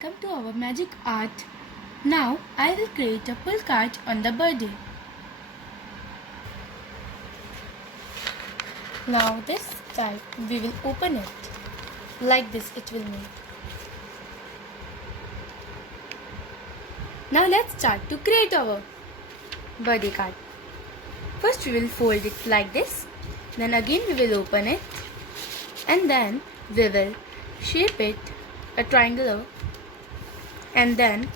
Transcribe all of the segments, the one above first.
Come to our magic art. Now I will create a pull card on the birthday. Now this side we will open it. Like this it will make. Now let's start to create our birthday card. First we will fold it like this. Then again we will open it. And then we will shape it a triangular. And then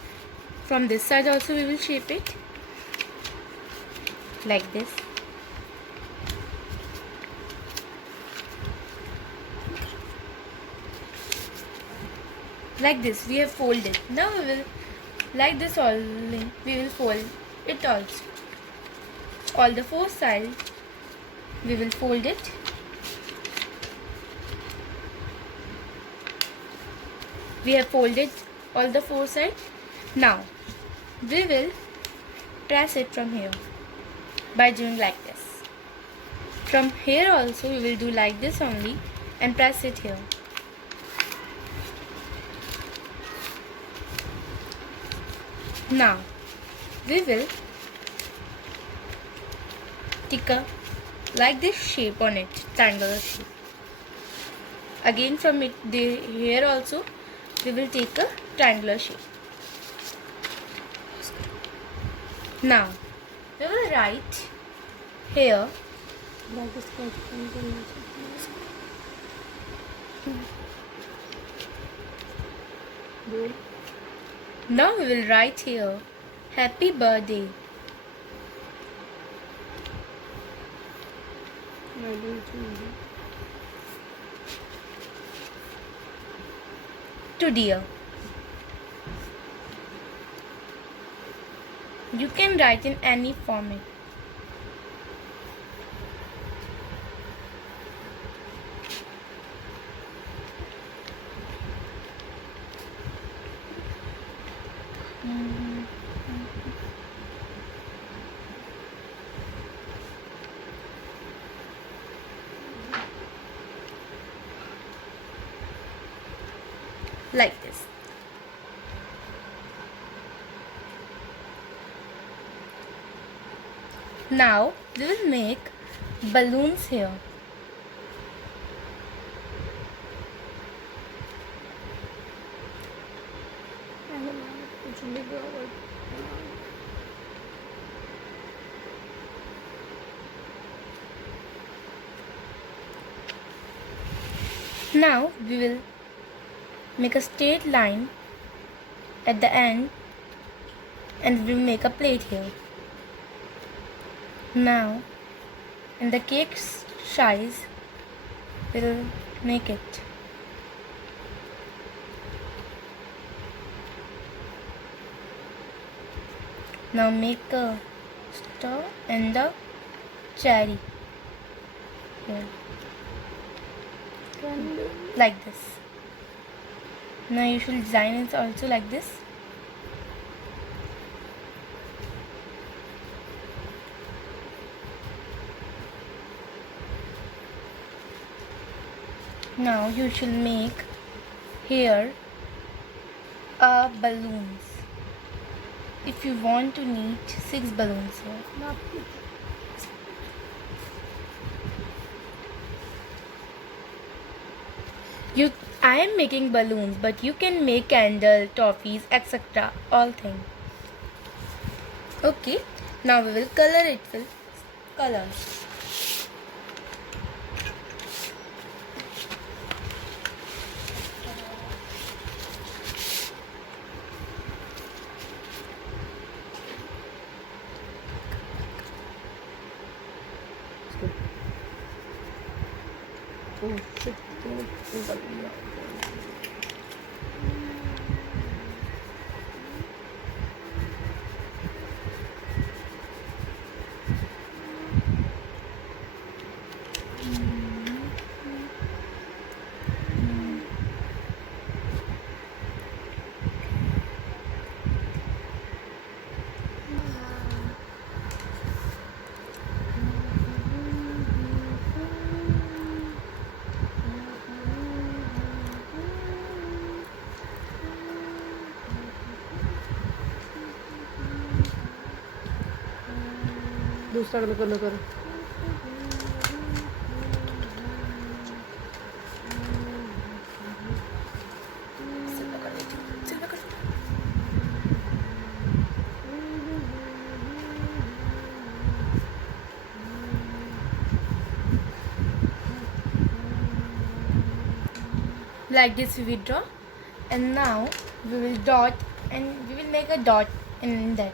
from this side also we will shape it like this. Like this we have folded. Now we will like this only we will fold it also. All the four sides we will fold it. We have folded all the four sides. Now we will press it from here by doing like this. From here also we will do like this only and press it here. Now we will take a like this shape on it, triangular shape. Again from it here also we will take a triangular shape. Now we will write here now we will write here happy birthday to dear. You can write in any format. Like this. Now we will make balloons here. Now we will make a straight line at the end and we will make a plate here. Now in the cake size we will make it. Now make a star and the cherry here. Like this. Now you should design it also like this. Now you should make here balloons. If you want to need 6 balloons here. I am making balloons, but you can make candle, toffees, etc. all things. Okay, now we will color it with colors. Oh shit, दूसरा colour करो। Like this we will draw, and now we will dot, and we will make a dot in that.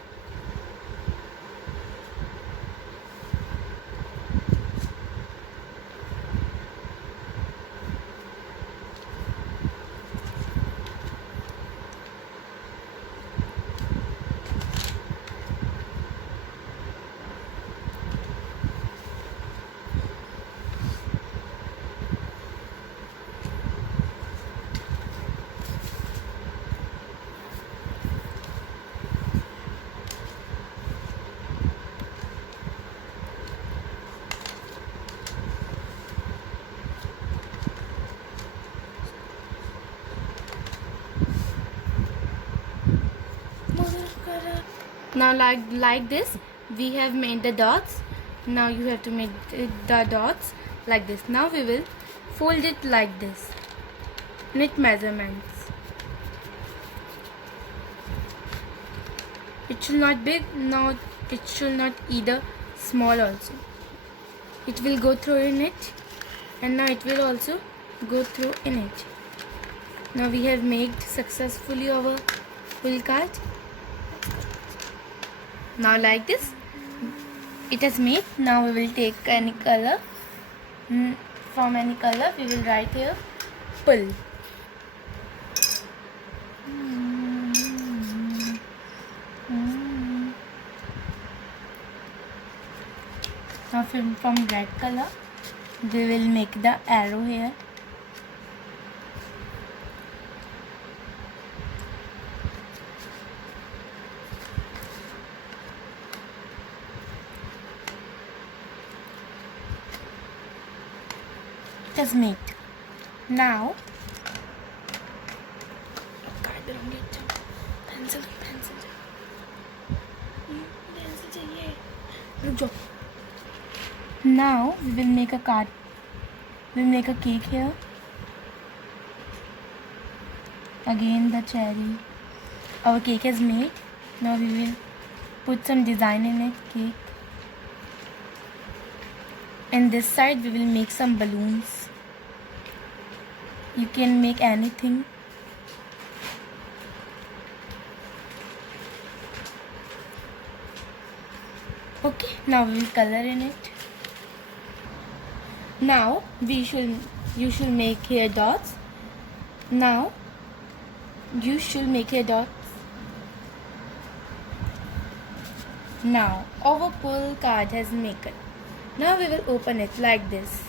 Now like this we have made the dots. Now you have to make the dots like this. Now we will fold it like this. Knit measurements. It should not big, now it should not either small also. It will go through in it, and now it will also go through in it. Now we have made successfully our full card. Now like this it is made. Now we will take any color. From any color we will write here pull. Now from red color we will make the arrow here. It is made. Now pencil now we will make a card. We'll make a cake here. Again the cherry. Our cake is made. Now we will put some design in it. Cake. And this side we will make some balloons. You can make anything. Okay, now we will color in it. Now you should make here dots. Now you should make here dots. Now our pull card has made it. Now we will open it like this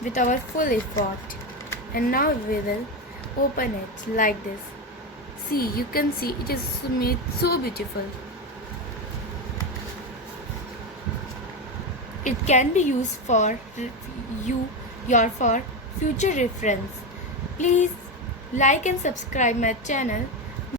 with our full effort, and now we will open it like this. See, you can see it is made so beautiful. It can be used for your future reference. Please like and subscribe my channel